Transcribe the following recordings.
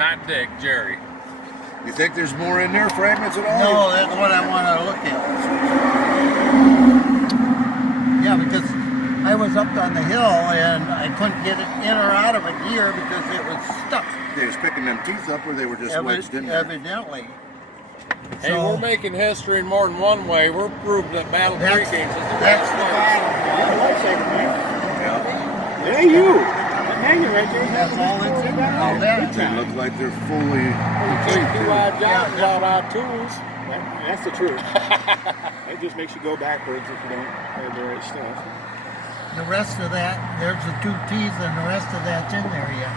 Not Dick, Jerry. You think there's more in there, fragments at all? No, that's what I want to look at. Yeah, because I was up on the hill and I couldn't get it in or out of a gear because it was stuck. They was picking them teeth up, or they were just wedged in there? Evidently. Hey, So- we're making history in more than one way. We're proving that Battle Creek is the That's the Yeah. Hey, you! I'm hanging right there. That's all it's in there. All that. They look like they're fully You can't do our jobs without our tools. That's the truth. It just makes you go backwards if you don't have the right stuff. The rest of that, there's the two teeth and the rest of that's in there yet.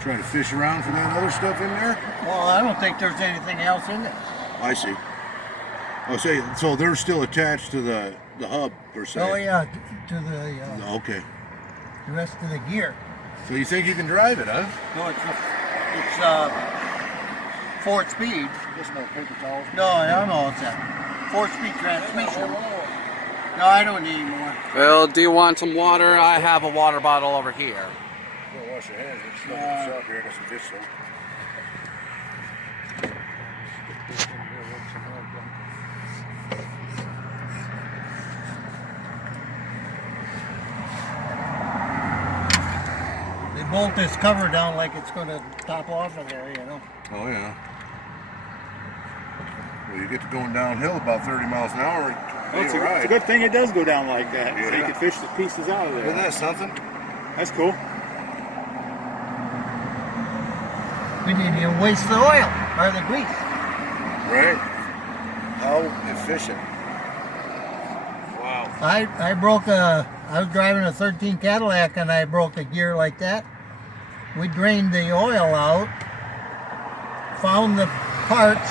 trying to fish around for that other stuff in there? Well, I don't think there's anything else in there. I see. Oh, so they're still attached to the hub, per se? Oh yeah, to the Okay. rest of the gear. So you think you can drive it, huh? No, it's 4-speed. Just no paper towels. No, I don't know. It's a 4-speed transmission. No, I don't need any more. Well, do you want some water? I have a water bottle over here. Don't wash your hands. It's stuff in the shop here. I got some dish soap. They bolt this cover down like it's going to top off of there, you know. Oh, yeah. Well, you get to going downhill about 30 miles an hour. Well, it's a good thing it does go down like that, so you Yeah. can fish the pieces out of Isn't there. that something? That's cool. We didn't even waste the oil or the grease. Right. How efficient. Wow. I was driving a 13 Cadillac and I broke a gear like that. We drained the oil out, found the parts,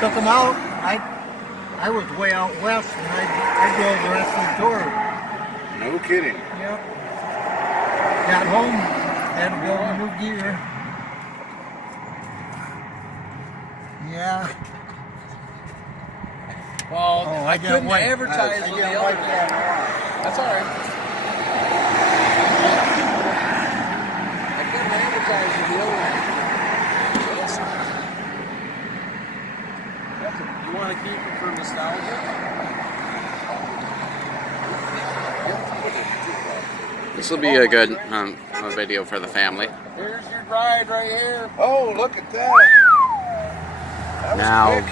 took them out. I was way out west and I drove the rest of the tour. No kidding. Yep. Got home, had to build a new gear. Yeah. Well, Oh, I couldn't white. advertise I with get the white other. down That's all right. I couldn't advertise with the other. You want to keep it for nostalgia? This will be a good video for the family. Here's your ride right here. Oh, look at that. That was Now quick.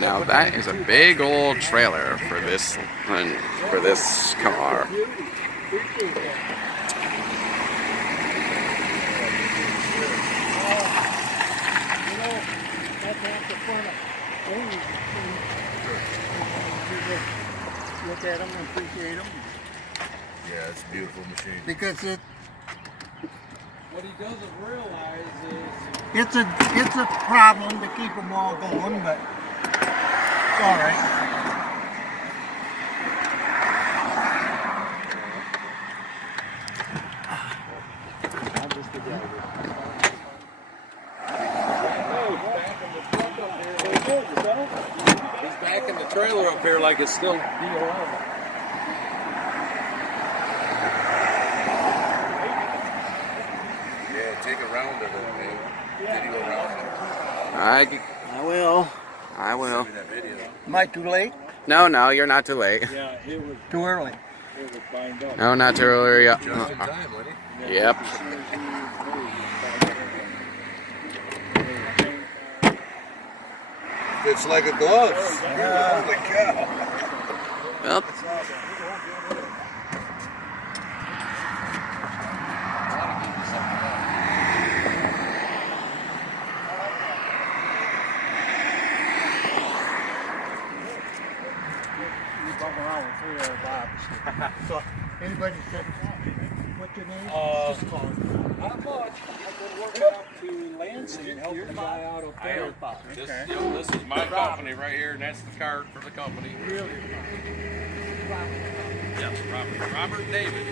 now that is a big old trailer for this car. Look at them and appreciate them. Yeah, it's a beautiful machine. Because What he doesn't realize is it's a problem to keep them all going, but it's all right. he's backing the trailer up here like it's still DOL. Yeah, take a round of it, man. Video around it. I will. That video. Am I too late? No, you're not too late. Yeah, it was Too early. bind up. No, not too early. Just in time, Lenny. Yep. Fits like a glove. Holy cow. Well, You bump around with 3 other Bobs. So, anybody said, what's your name? Just call it. Not much. I've been working up to Lansing and helping the guy out up there. This is my company right here, and that's the card for the company. Really? Yes, Robert David.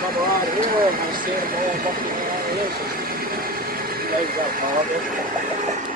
come around here and I see them all bucking around here. So legs up, Margaret.